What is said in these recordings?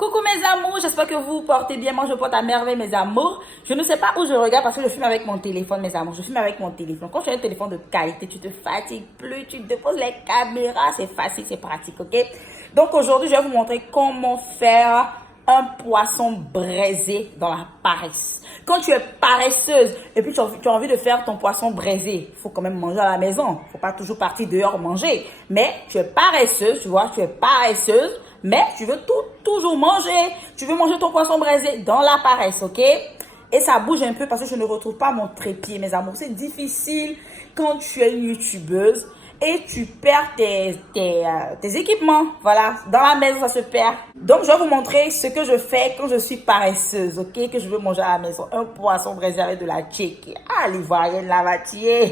Coucou mes amours, j'espère que vous portez bien. Moi je porte à merveille mes amours. Je ne sais pas où je regarde parce que je filme avec mon téléphone mes amours. Je filme avec mon téléphone. Quand tu as un téléphone de qualité, tu te fatigues plus, tu déposes les caméras, c'est facile, c'est pratique, ok? Donc aujourd'hui je vais vous montrer comment faire un poisson braisé dans la paresse. Quand tu es paresseuse et puis tu as envie de faire ton poisson braisé, il faut quand même manger à la maison. Il ne faut pas toujours partir dehors manger. Mais tu es paresseuse, tu vois, tu es paresseuse. Mais tu veux toujours manger. Tu veux manger ton poisson braisé dans la paresse, ok? Et ça bouge un peu parce que je ne retrouve pas mon trépied, mes amours. C'est difficile quand tu es une youtubeuse et tu perds tes équipements. Voilà, dans la maison, ça se perd. Donc, je vais vous montrer ce que je fais quand je suis paresseuse, ok? Que je veux manger à la maison. Un poisson braisé avec de la tchéké. Ah, l'ivoirienne, la matière.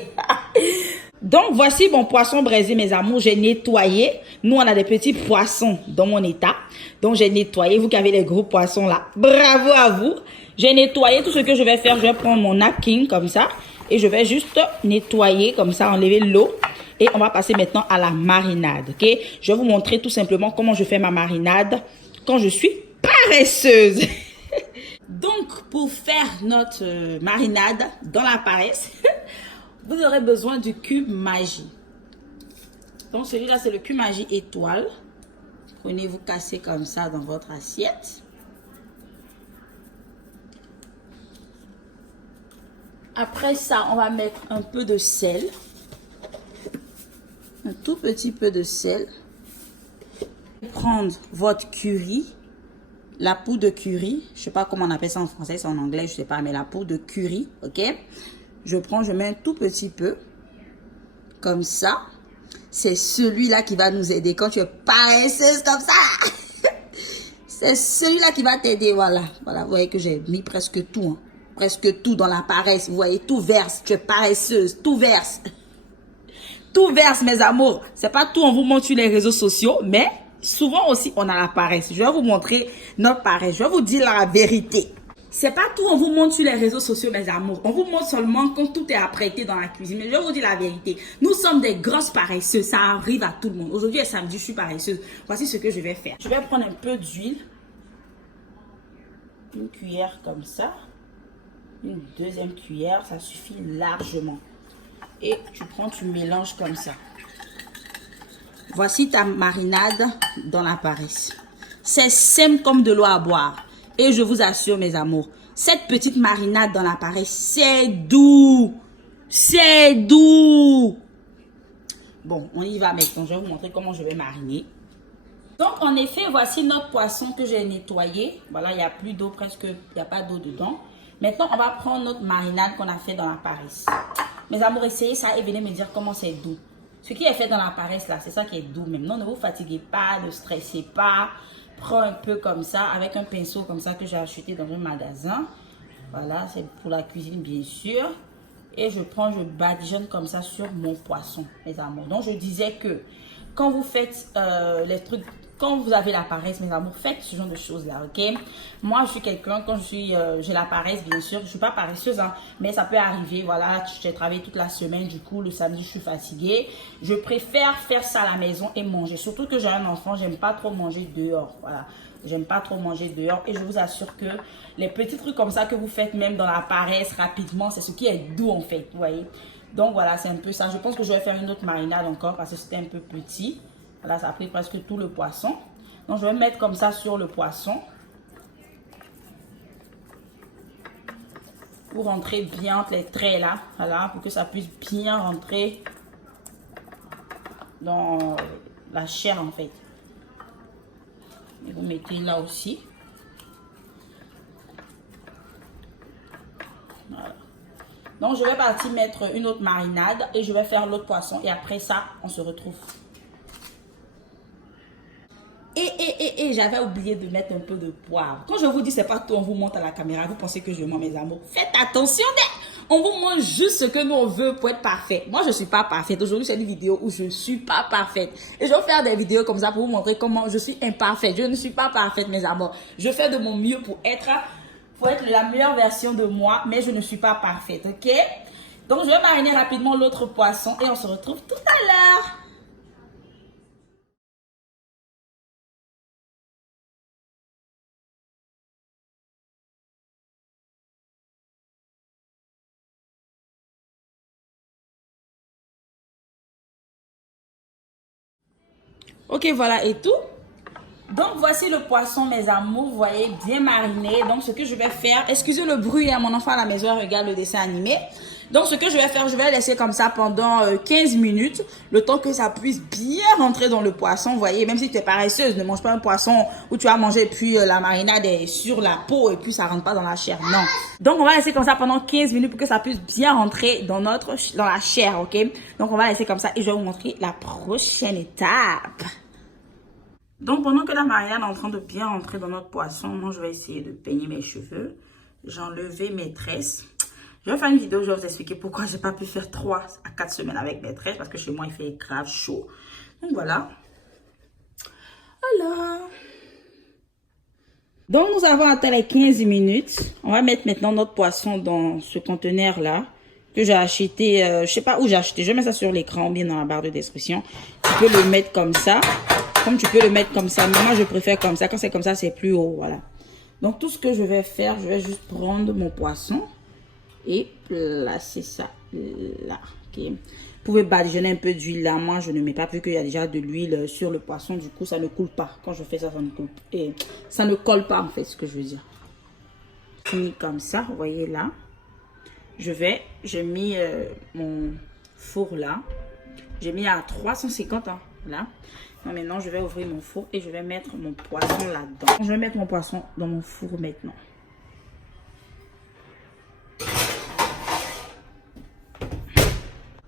Donc, voici mon poisson braisé, mes amours. J'ai nettoyé. Nous, on a des petits poissons dans mon état. Donc, j'ai nettoyé. Vous qui avez les gros poissons là, bravo à vous. J'ai nettoyé. Tout ce que je vais faire, je vais prendre mon napkin comme ça. Et je vais juste nettoyer comme ça, enlever l'eau. Et on va passer maintenant à la marinade, ok? Je vais vous montrer tout simplement comment je fais ma marinade quand je suis paresseuse. Donc, pour faire notre marinade dans la paresse, vous aurez besoin du cube magie. Donc, celui-là, c'est le cube magie étoile. Prenez, vous cassez comme ça dans votre assiette. Après ça, on va mettre un peu de sel. Un tout petit peu de sel. Prendre votre curry. La poudre de curry. Je ne sais pas comment on appelle ça en français, c'est en anglais, je ne sais pas. Mais la poudre de curry, ok? Je mets un tout petit peu. Comme ça. C'est celui-là qui va nous aider quand tu es paresseuse comme ça. C'est celui-là qui va t'aider, voilà. Voilà, vous voyez que j'ai mis presque tout. Hein. Presque tout dans la paresse. Vous voyez, tout verse. Tu es paresseuse, tout verse. Tout verse, mes amours. C'est pas tout, on vous montre sur les réseaux sociaux, mais souvent aussi, on a la paresse. Je vais vous montrer notre paresse. Je vais vous dire la vérité. C'est pas tout, on vous montre sur les réseaux sociaux, mes amours. On vous montre seulement quand tout est apprêté dans la cuisine. Mais je vais vous dire la vérité. Nous sommes des grosses paresseuses. Ça arrive à tout le monde. Aujourd'hui est samedi, je suis paresseuse. Voici ce que je vais faire. Je vais prendre un peu d'huile. Une cuillère comme ça. Une deuxième cuillère, ça suffit largement. Et tu mélanges comme ça. Voici ta marinade dans la paresse. C'est simple comme de l'eau à boire. Et je vous assure, mes amours, cette petite marinade dans la paresse, c'est doux. C'est doux. Bon, on y va maintenant. Je vais vous montrer comment je vais mariner. Donc, en effet, voici notre poisson que j'ai nettoyé. Voilà, il n'y a plus d'eau, presque, il n'y a pas d'eau dedans. Maintenant, on va prendre notre marinade qu'on a fait dans la paresse. Mes amours, essayez ça et venez me dire comment c'est doux. Ce qui est fait dans la paresse, là, c'est ça qui est doux. Même non, ne vous fatiguez pas, ne stressez pas. Prends un peu comme ça, avec un pinceau comme ça que j'ai acheté dans un magasin. Voilà, c'est pour la cuisine, bien sûr. Et je badigeonne comme ça sur mon poisson, mes amours. Donc, je disais que quand vous faites les trucs, quand vous avez la paresse, mes amours, faites ce genre de choses-là, ok? Moi, je suis quelqu'un, quand j'ai la paresse, bien sûr, je ne suis pas paresseuse, hein, mais ça peut arriver, voilà, j'ai travaillé toute la semaine, du coup, le samedi, je suis fatiguée. Je préfère faire ça à la maison et manger. Surtout que j'ai un enfant, j'aime pas trop manger dehors, voilà. J'aime pas trop manger dehors et je vous assure que les petits trucs comme ça que vous faites même dans la paresse rapidement, c'est ce qui est doux en fait, vous voyez. Donc voilà, c'est un peu ça. Je pense que je vais faire une autre marinade encore parce que c'était un peu petit. Voilà, ça a pris presque tout le poisson. Donc je vais mettre comme ça sur le poisson. Pour rentrer bien entre les traits là, voilà, pour que ça puisse bien rentrer dans la chair en fait. Et vous mettez là aussi. Voilà. Donc je vais partir mettre une autre marinade et je vais faire l'autre poisson et après ça on se retrouve. Et j'avais oublié de mettre un peu de poivre. Quand je vous dis c'est pas tout, on vous montre à la caméra, vous pensez que je mens, mes amours. Faites attention, on vous montre juste ce que nous on veut pour être parfait. Moi je suis pas parfaite. Aujourd'hui c'est une vidéo où je suis pas parfaite. Et je vais faire des vidéos comme ça pour vous montrer comment je suis imparfaite. Je ne suis pas parfaite, mes amours. Je fais de mon mieux pour être la meilleure version de moi, mais je ne suis pas parfaite, ok? Donc je vais mariner rapidement l'autre poisson et on se retrouve tout à l'heure. Ok, voilà et tout. Donc, voici le poisson, mes amours. Vous voyez, bien mariné. Donc, ce que je vais faire... Excusez le bruit, hein, mon enfant à la maison regarde le dessin animé. Donc, ce que je vais faire, je vais laisser comme ça pendant 15 minutes. Le temps que ça puisse bien rentrer dans le poisson. Vous voyez, même si tu es paresseuse, ne mange pas un poisson où tu as mangé puis la marinade est sur la peau et puis ça rentre pas dans la chair. Non. Donc, on va laisser comme ça pendant 15 minutes pour que ça puisse bien rentrer dans la chair, ok? Donc, on va laisser comme ça et je vais vous montrer la prochaine étape. Donc, pendant que la marinade est en train de bien rentrer dans notre poisson, moi, je vais essayer de peigner mes cheveux. J'ai enlevé mes tresses. Je vais faire une vidéo, je vais vous expliquer pourquoi j'ai pas pu faire 3 à 4 semaines avec mes tresses. Parce que chez moi, il fait grave chaud. Donc, voilà. Voilà. Donc, nous avons atteint les 15 minutes. On va mettre maintenant notre poisson dans ce conteneur-là que j'ai acheté. Je sais pas où j'ai acheté. Je mets ça sur l'écran ou bien dans la barre de description. Tu peux le mettre comme ça. Comme tu peux le mettre comme ça, mais moi je préfère comme ça. Quand c'est comme ça, c'est plus haut, voilà. Donc tout ce que je vais faire, je vais juste prendre mon poisson et placer ça là. Ok. Vous pouvez badigeonner un peu d'huile là. Moi je ne mets pas vu qu'il y a déjà de l'huile sur le poisson. Du coup ça ne coule pas. Quand je fais ça, ça ne coule pas. Et ça ne colle pas en fait, ce que je veux dire. Fini comme ça, vous voyez là. J'ai mis mon four là. J'ai mis à 350 hein, là. Maintenant, je vais ouvrir mon four et je vais mettre mon poisson là-dedans. Je vais mettre mon poisson dans mon four maintenant.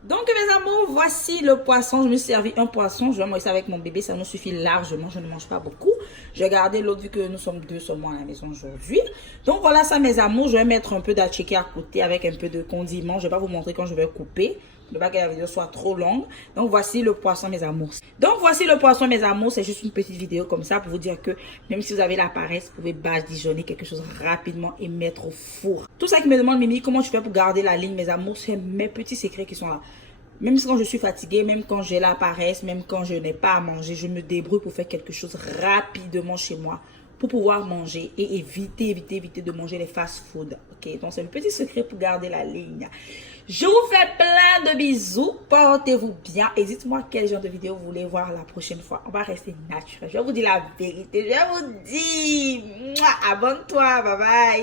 Donc, mes amours, voici le poisson. Je me suis servi un poisson. Je vais manger ça avec mon bébé. Ça nous suffit largement. Je ne mange pas beaucoup. Je vais garder l'autre vu que nous sommes 2 seulement à la maison aujourd'hui. Donc, voilà ça, mes amours. Je vais mettre un peu d'atchiké à côté avec un peu de condiment. Je ne vais pas vous montrer quand je vais couper. Ne pas que la vidéo soit trop longue. Donc, voici le poisson, mes amours. Donc, voici le poisson, mes amours. C'est juste une petite vidéo comme ça pour vous dire que même si vous avez la paresse, vous pouvez badigeonner quelque chose rapidement et mettre au four. Tout ça qui me demande, Mimi, comment tu fais pour garder la ligne, mes amours, c'est mes petits secrets qui sont là. Même quand je suis fatiguée, même quand j'ai la paresse, même quand je n'ai pas à manger, je me débrouille pour faire quelque chose rapidement chez moi pour pouvoir manger et éviter de manger les fast-food. Ok, donc c'est le petit secret pour garder la ligne. Je vous fais plein de bisous. Portez-vous bien. Et dites-moi quel genre de vidéo vous voulez voir la prochaine fois. On va rester naturel. Je vais vous dire la vérité. Je vais vous dire. Abonne-toi. Bye bye.